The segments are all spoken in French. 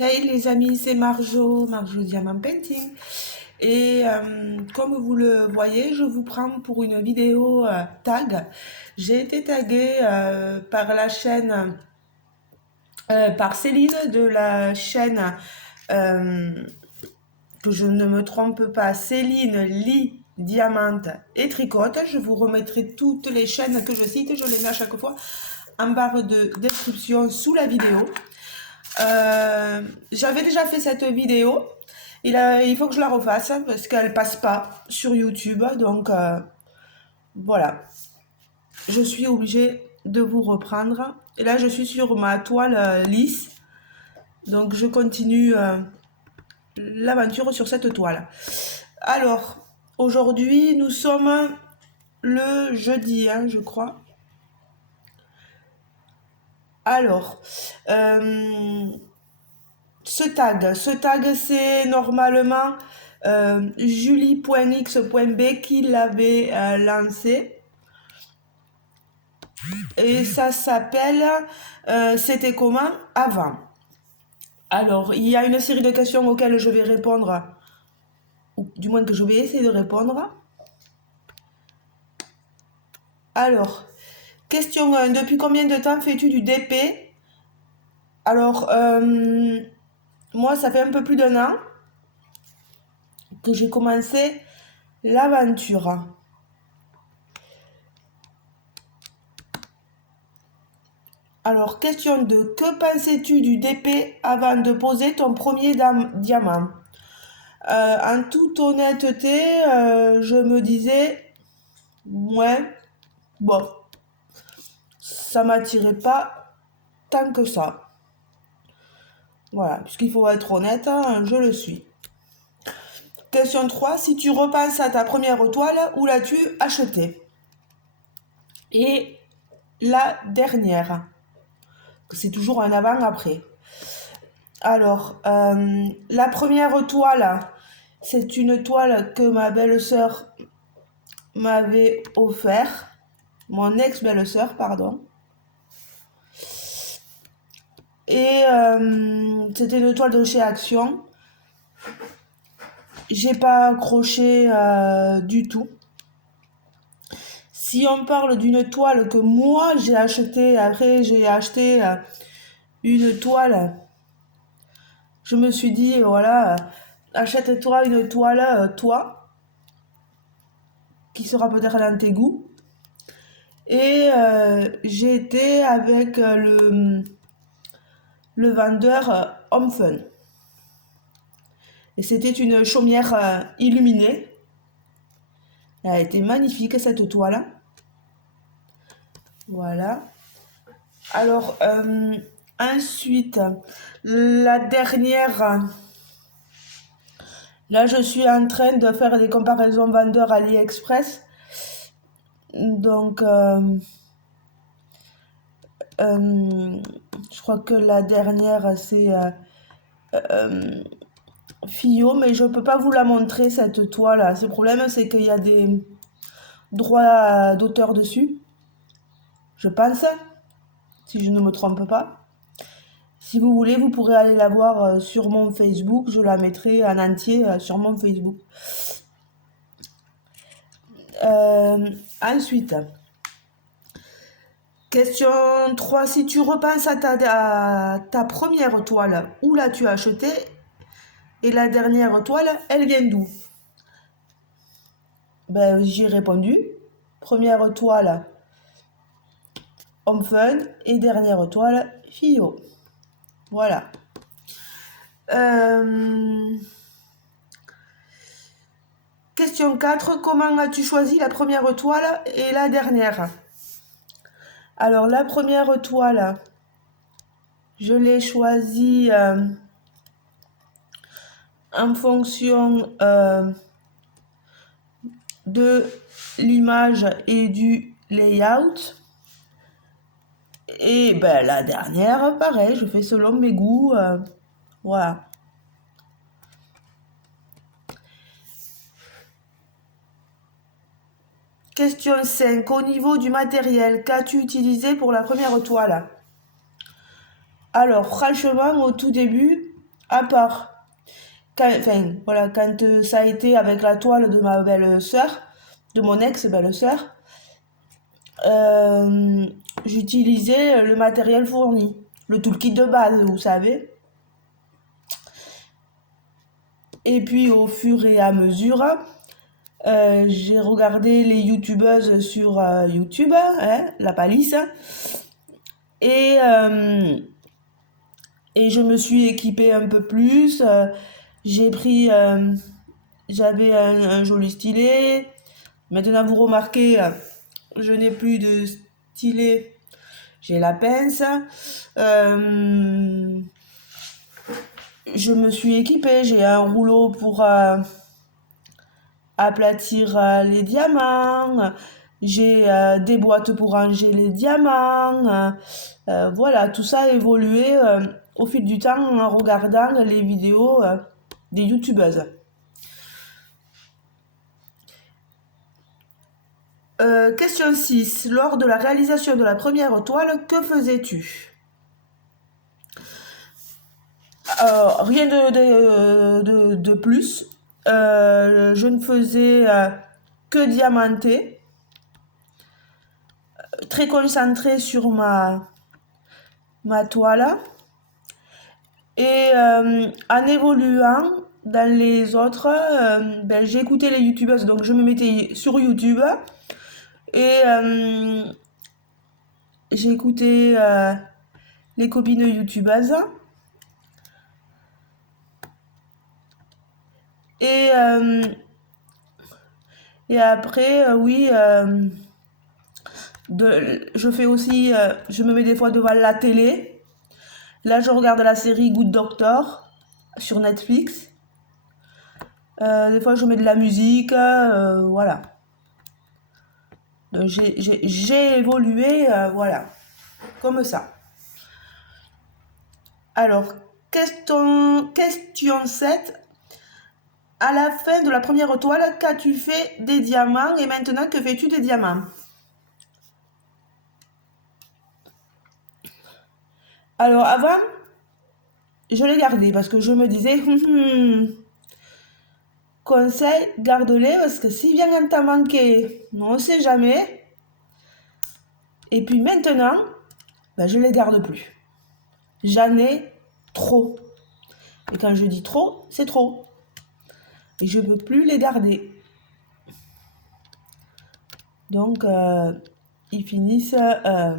Hey les amis, c'est Marjo Diamant Painting. Et comme vous le voyez, je vous prends pour une vidéo tag. J'ai été taguée par la chaîne, par Céline de la chaîne, euh, que je ne me trompe pas, Céline Lee Diamante et Tricote. Je vous remettrai toutes les chaînes que je cite, je les mets à chaque fois en barre de description sous la vidéo. J'avais déjà fait cette vidéo. Il faut que je la refasse parce qu'elle passe pas sur YouTube. Donc voilà, je suis obligée de vous reprendre. Et là, je suis sur ma toile lisse. Donc je continue l'aventure sur cette toile. Alors, aujourd'hui, nous sommes le jeudi, hein, je crois. Alors, ce tag, c'est normalement julie.x.b qui l'avait lancé. Et ça s'appelle C'était comment avant. Alors, il y a une série de questions auxquelles je vais répondre, ou du moins que je vais essayer de répondre. Alors, question 1. Depuis combien de temps fais-tu du DP? Alors, moi, ça fait un peu plus d'un an que j'ai commencé l'aventure. Alors, question 2. Que pensais-tu du DP avant de poser ton premier diamant? En toute honnêteté, je me disais, ouais, bon, ça m'attirait pas tant que ça. Voilà, puisqu'il faut être honnête, hein, je le suis. Question 3. Si tu repenses à ta première toile, où l'as-tu achetée? Et la dernière, c'est toujours un avant-après. Alors, la première toile, c'est une toile que ma belle-sœur m'avait offert, mon ex-belle-sœur, pardon. Et c'était une toile de chez Action. J'ai pas accroché du tout. Si on parle d'une toile que moi j'ai achetée, après j'ai acheté une toile, je me suis dit, voilà, achète-toi une toile, toi, qui sera peut-être dans tes goûts. Et j'ai été avec le vendeur Homme Fun. Et c'était une chaumière illuminée. Elle a été magnifique cette toile. Voilà. Alors, ensuite, la dernière. Là, je suis en train de faire des comparaisons vendeurs AliExpress. Donc, je crois que la dernière, c'est Fio, mais je ne peux pas vous la montrer, cette toile. Le problème, c'est qu'il y a des droits d'auteur dessus, je pense, si je ne me trompe pas. Si vous voulez, vous pourrez aller la voir sur mon Facebook. Je la mettrai en entier sur mon Facebook. Ensuite, question 3. Si tu repenses à ta première toile, où l'as-tu achetée? Et la dernière toile, elle vient d'où? Ben, j'ai répondu. Première toile, Homme Fun. Et dernière toile, Fio. Voilà. Question 4. Comment as-tu choisi la première toile et la dernière? Alors, la première toile, je l'ai choisie en fonction de l'image et du layout. Et ben, la dernière, pareil, je fais selon mes goûts. Voilà. Question 5. Au niveau du matériel, qu'as-tu utilisé pour la première toile? Alors, franchement, au tout début, À part, enfin, voilà, quand ça a été avec la toile de ma belle-sœur, de mon ex-belle-sœur, euh, j'utilisais le matériel fourni, le toolkit de base, vous savez. Et puis au fur et à mesure, j'ai regardé les youtubeuses sur YouTube, hein, la palisse, et, euh, et je me suis équipée un peu plus. J'ai pris, j'avais un joli stylet. Maintenant, vous remarquez, je n'ai plus de stylet, j'ai la pince. Euh, je me suis équipée, j'ai un rouleau pour aplatir les diamants. J'ai des boîtes pour ranger les diamants. Voilà, tout ça a évolué au fil du temps en regardant les vidéos des youtubeuses. Question 6. Lors de la réalisation de la première toile, que faisais-tu? Rien de plus. Je ne faisais que diamanter, très concentré sur ma toile. Et en évoluant dans les autres, ben, j'ai écouté les youtubeuses, donc je me mettais sur YouTube et j'ai écouté les copines youtubeuses. Et, euh, et après, oui, je fais aussi, je me mets des fois devant la télé. Là, je regarde la série Good Doctor sur Netflix. Des fois, je mets de la musique, voilà. Donc, j'ai évolué, voilà, comme ça. Alors, question 7. À la fin de la première toile, qu'as-tu fait des diamants et maintenant, que fais-tu des diamants? Alors, avant, je les gardais parce que je me disais, conseil, garde-les parce que si vient à t'en manquer, on ne sait jamais. Et puis maintenant, ben, je les garde plus. J'en ai trop. Et quand je dis trop, c'est trop. Et je ne peux plus les garder. Donc, ils finissent, pas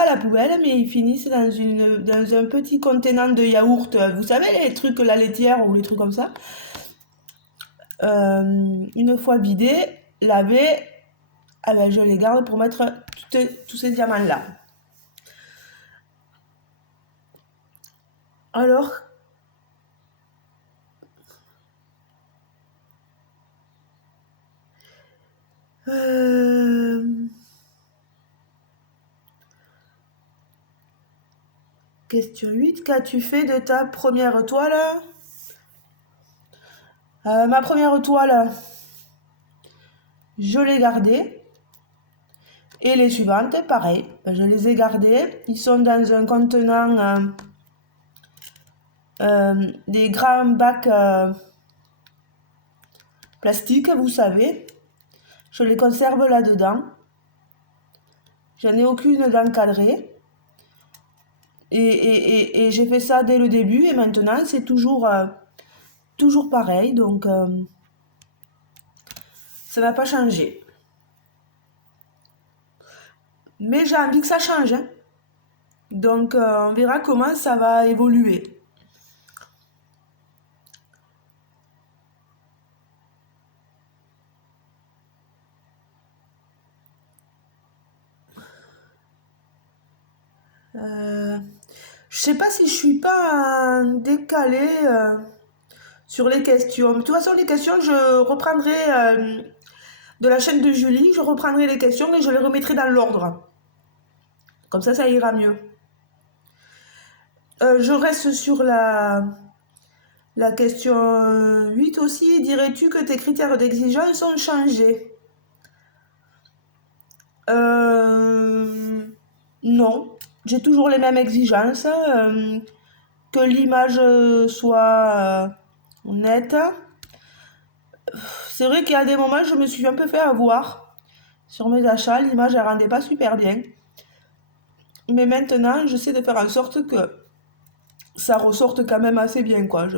à la poubelle, mais ils finissent dans un petit contenant de yaourt. Vous savez, les trucs, la laitière ou les trucs comme ça. Une fois vidés, lavés, ah ben, je les garde pour mettre tous ces diamants-là. Alors, euh, question 8. Qu'as-tu fait de ta première toile? Ma première toile, je l'ai gardée. Et les suivantes, pareil, je les ai gardées. Ils sont dans un contenant, des grands bacs plastiques, vous savez. Je les conserve là-dedans. J'en ai aucune d'encadrée. Et j'ai fait ça dès le début et maintenant c'est toujours pareil. Donc ça n'a pas changé. Mais j'ai envie que ça change, hein. Donc on verra comment ça va évoluer. Je sais pas si je suis pas décalée sur les questions. De toute façon, les questions, je reprendrai de la chaîne de Julie, je reprendrai les questions et je les remettrai dans l'ordre. Comme ça ira mieux. Je reste sur la question 8 aussi. Dirais-tu que tes critères d'exigence ont changé? Non. J'ai toujours les mêmes exigences. que l'image soit nette. C'est vrai qu'il y a des moments, je me suis un peu fait avoir sur mes achats. L'image, elle rendait pas super bien. Mais maintenant, j'essaie de faire en sorte que ça ressorte quand même assez bien, quoi.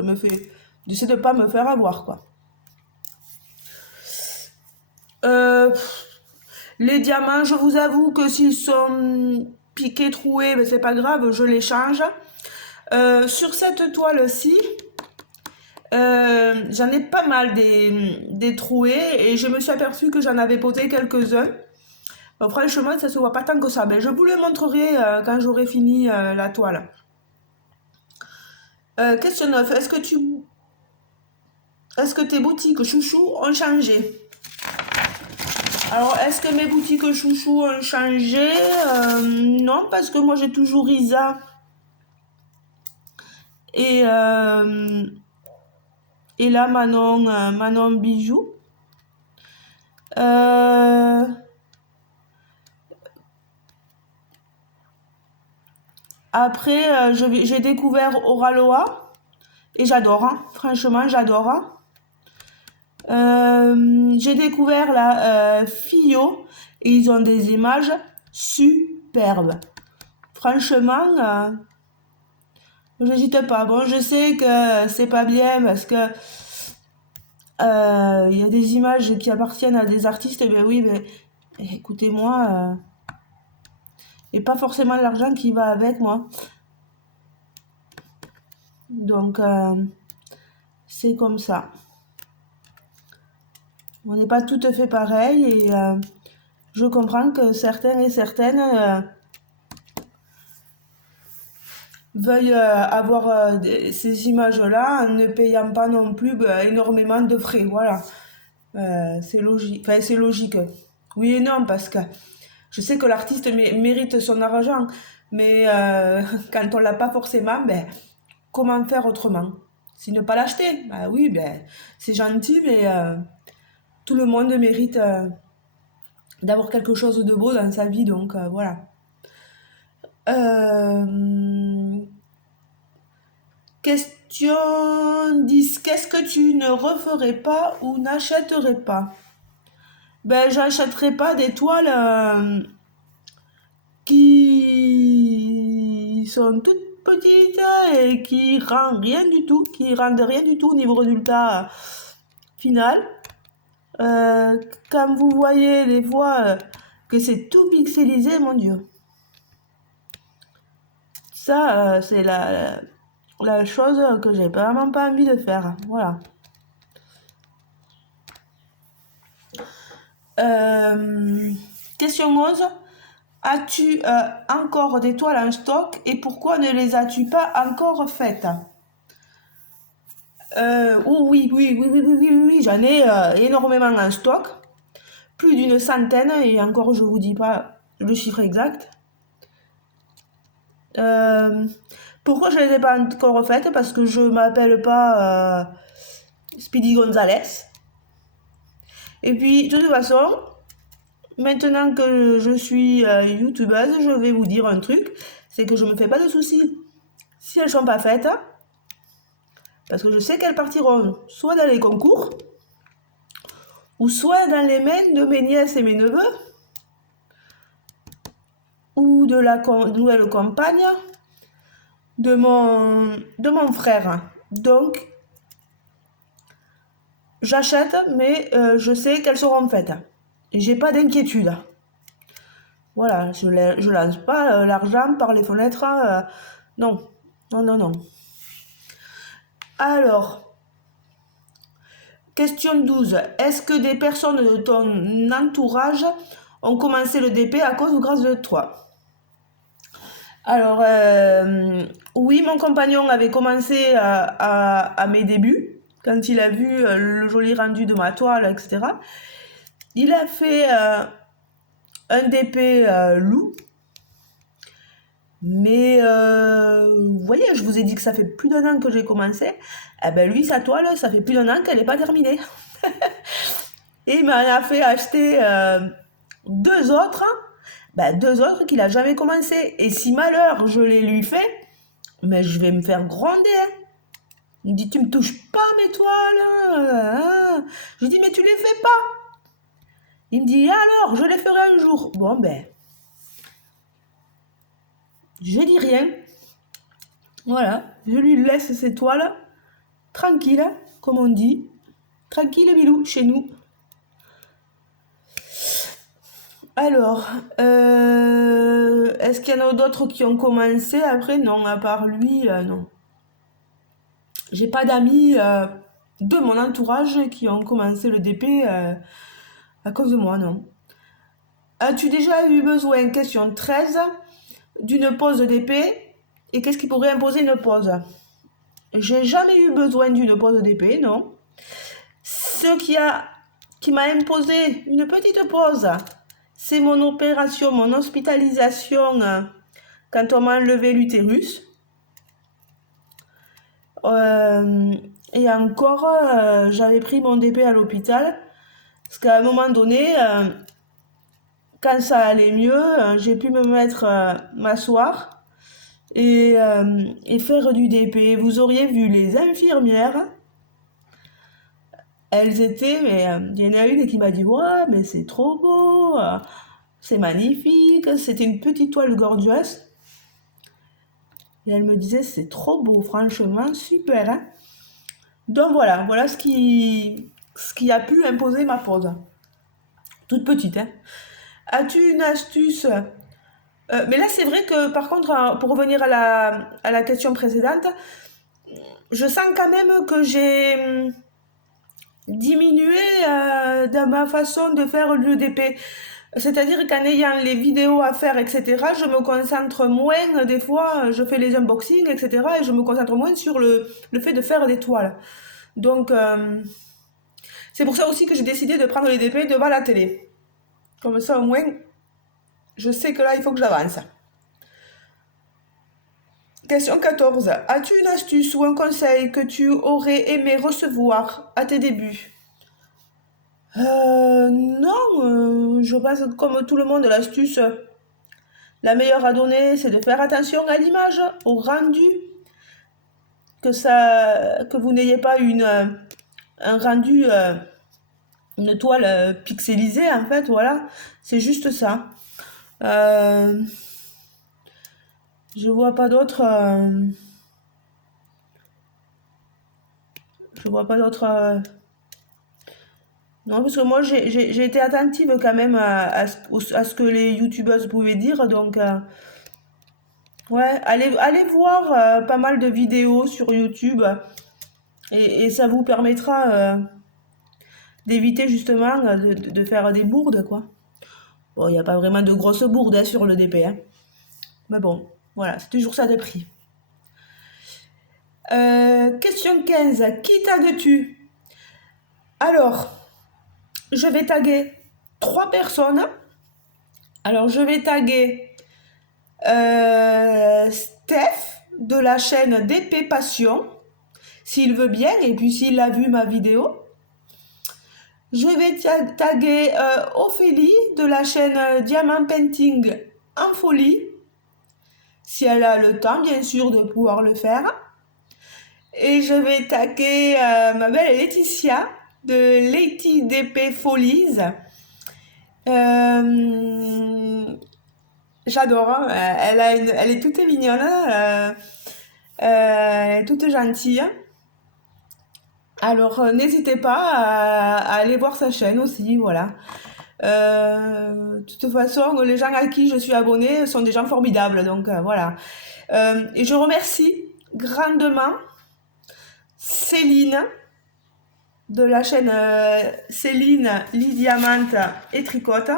J'essaie de pas me faire avoir, quoi. Euh, les diamants, je vous avoue que s'ils sont piqués, troués, ben c'est pas grave, je les change. Sur cette toile-ci, j'en ai pas mal des troués et je me suis aperçue que j'en avais posé quelques-uns. Bon, franchement, ça se voit pas tant que ça. Mais je vous le montrerai quand j'aurai fini la toile. Question 9. Est-ce que tes boutiques chouchou ont changé? Alors, est-ce que mes boutiques chouchou ont changé? Non, parce que moi j'ai toujours Isa et là Manon Bijoux. Après, j'ai découvert Oraloa et j'adore, hein. Franchement, j'adore, hein. J'ai découvert la Fio et ils ont des images superbes. Franchement, j'hésite pas. Bon, je sais que c'est pas bien parce que il y a des images qui appartiennent à des artistes. Mais oui, mais écoutez-moi, et pas forcément l'argent qui va avec moi. Donc, c'est comme ça. On n'est pas tout à fait pareil et je comprends que certains et certaines veuillent avoir ces images-là en ne payant pas non plus énormément de frais. Voilà, c'est logique. Enfin, c'est logique. Oui et non, parce que je sais que l'artiste mérite son argent, mais quand on l'a pas forcément, ben, comment faire autrement? Si ne pas l'acheter? Ben oui, ben, c'est gentil, mais tout le monde mérite d'avoir quelque chose de beau dans sa vie, donc voilà. Question 10. Qu'est-ce que tu ne referais pas ou n'achèterais pas? Ben, j'achèterais pas des toiles qui sont toutes petites et qui rendent rien du tout, au niveau résultat final. Quand vous voyez des fois que c'est tout pixelisé, mon Dieu. Ça, c'est la chose que j'ai vraiment pas envie de faire. Voilà. Question 11. As-tu encore des toiles en stock et pourquoi ne les as-tu pas encore faites? Oh oui, j'en ai énormément en stock. Plus d'une centaine et encore je vous dis pas le chiffre exact. Pourquoi je les ai pas encore faites? Parce que je m'appelle pas Speedy Gonzalez. Et puis, de toute façon, maintenant que je suis youtubeuse, je vais vous dire un truc, c'est que je me fais pas de soucis. Si elles sont pas faites, parce que je sais qu'elles partiront soit dans les concours, ou soit dans les mains de mes nièces et mes neveux, ou de la nouvelle compagne de mon frère. Donc, j'achète, mais je sais qu'elles seront faites. Et j'ai pas d'inquiétude. Voilà, je lance pas l'argent par les fenêtres. Non, non. Alors, question 12. Est-ce que des personnes de ton entourage ont commencé le DP à cause ou grâce de toi? Alors, oui, mon compagnon avait commencé à mes débuts, quand il a vu le joli rendu de ma toile, etc. Il a fait un DP loup. Mais vous voyez, je vous ai dit que ça fait plus d'1 an que j'ai commencé. Eh ben lui, sa toile, ça fait plus d'1 an qu'elle n'est pas terminée. Et il m'a fait acheter deux autres qu'il n'a jamais commencé. Et si malheur je les lui fais, Mais je vais me faire gronder, hein. Il me dit, tu me touches pas mes toiles, hein. Je lui dis, mais tu les fais pas. Il me dit, alors, je les ferai un jour. Bon, ben, je dis rien. Voilà, je lui laisse ses toiles, tranquille, comme on dit. Tranquille, Milou, chez nous. Alors, est-ce qu'il y en a d'autres qui ont commencé après? Non, à part lui, non. J'ai pas d'amis de mon entourage qui ont commencé le DP à cause de moi, non. As-tu déjà eu besoin, question 13, d'une pause de DP et qu'est-ce qui pourrait imposer une pause? J'ai jamais eu besoin d'une pause de DP, non. Ce qui m'a imposé une petite pause, c'est mon opération, mon hospitalisation quand on m'a enlevé l'utérus. Et encore, j'avais pris mon DP à l'hôpital parce qu'à un moment donné, quand ça allait mieux, j'ai pu me mettre, m'asseoir et faire du DP. Vous auriez vu les infirmières, elles étaient, mais il y en a une qui m'a dit, ouais, mais c'est trop beau, c'est magnifique. C'était une petite toile gorgeous. Et elle me disait, c'est trop beau, franchement, super, hein. Donc voilà ce qui a pu imposer ma pause. Toute petite, hein. As-tu une astuce? Mais là, c'est vrai que, par contre, pour revenir à la question précédente, je sens quand même que j'ai diminué dans ma façon de faire le DP. C'est-à-dire qu'en ayant les vidéos à faire, etc., je me concentre moins, des fois, je fais les unboxings, etc., et je me concentre moins sur le fait de faire des toiles. Donc, c'est pour ça aussi que j'ai décidé de prendre les DP devant la télé. Comme ça, au moins, je sais que là, il faut que j'avance. Question 14. As-tu une astuce ou un conseil que tu aurais aimé recevoir à tes débuts? Non, je pense que comme tout le monde, l'astuce la meilleure à donner, c'est de faire attention à l'image, au rendu, que vous n'ayez pas un rendu, une toile pixelisée, en fait, voilà, c'est juste ça. Euh, je vois pas d'autres, je vois pas d'autres. Non, parce que moi, j'ai été attentive quand même à ce que les youtubeuses pouvaient dire, donc. Ouais, allez voir pas mal de vidéos sur YouTube et ça vous permettra d'éviter justement de faire des bourdes, quoi. Bon, il n'y a pas vraiment de grosses bourdes hein, sur le DP, hein. Mais bon, voilà, c'est toujours ça de prix. Question 15. Qui tagues-tu? Alors, je vais taguer 3 personnes. Alors, je vais taguer Steph de la chaîne DP Passion, s'il veut bien, et puis s'il a vu ma vidéo. Je vais taguer Ophélie de la chaîne Diamant Painting en folie, si elle a le temps, bien sûr, de pouvoir le faire. Et je vais taguer ma belle Laetitia de Lady DP Folies. J'adore, hein. Elle est toute mignonne, elle est toute gentille. Alors, n'hésitez pas à aller voir sa chaîne aussi, voilà. De toute façon, les gens à qui je suis abonnée sont des gens formidables, donc voilà. Et je remercie grandement Céline de la chaîne Céline Lidiamante et Tricote,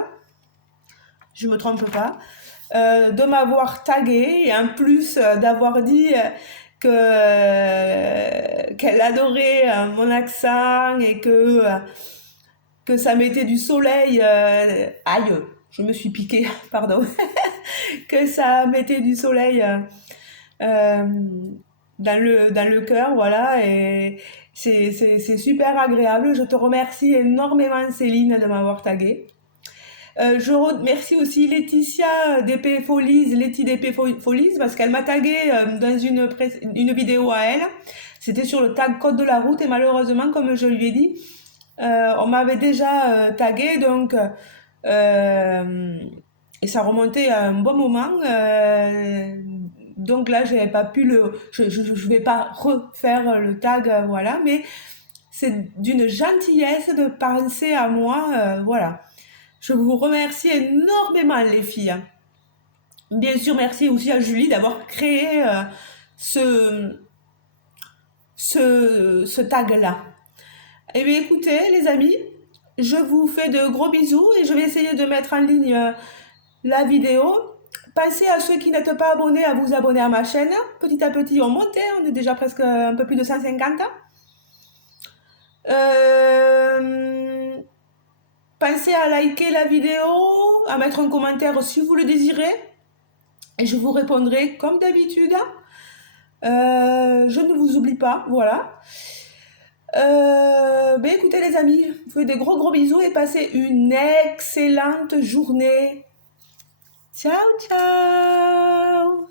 je me trompe pas, de m'avoir tagué et en plus d'avoir dit qu'elle adorait mon accent et que ça mettait du soleil. Aïe, je me suis piquée, pardon. Que ça mettait du soleil dans le cœur, voilà. Et c'est super agréable. Je te remercie énormément, Céline, de m'avoir taguée. Je remercie aussi Laetitia d'épée Folies, Letty d'épée Folies, parce qu'elle m'a tagué dans une vidéo à elle. C'était sur le tag code de la route et malheureusement, comme je lui ai dit, on m'avait déjà tagué, donc et ça remontait à un bon moment. Donc là, j'avais pas pu je vais pas refaire le tag, voilà, mais c'est d'une gentillesse de penser à moi, voilà. Je vous remercie énormément, les filles. Bien sûr, merci aussi à Julie d'avoir créé ce, ce tag-là. Eh bien, écoutez, les amis, je vous fais de gros bisous et je vais essayer de mettre en ligne la vidéo. Pensez à ceux qui n'êtes pas abonnés à vous abonner à ma chaîne. Petit à petit, on monte, hein. On est déjà presque un peu plus de 150. Pensez à liker la vidéo, à mettre un commentaire si vous le désirez. Et je vous répondrai comme d'habitude. Je ne vous oublie pas, voilà. Ben écoutez les amis, vous faites des gros bisous et passez une excellente journée. Ciao, ciao!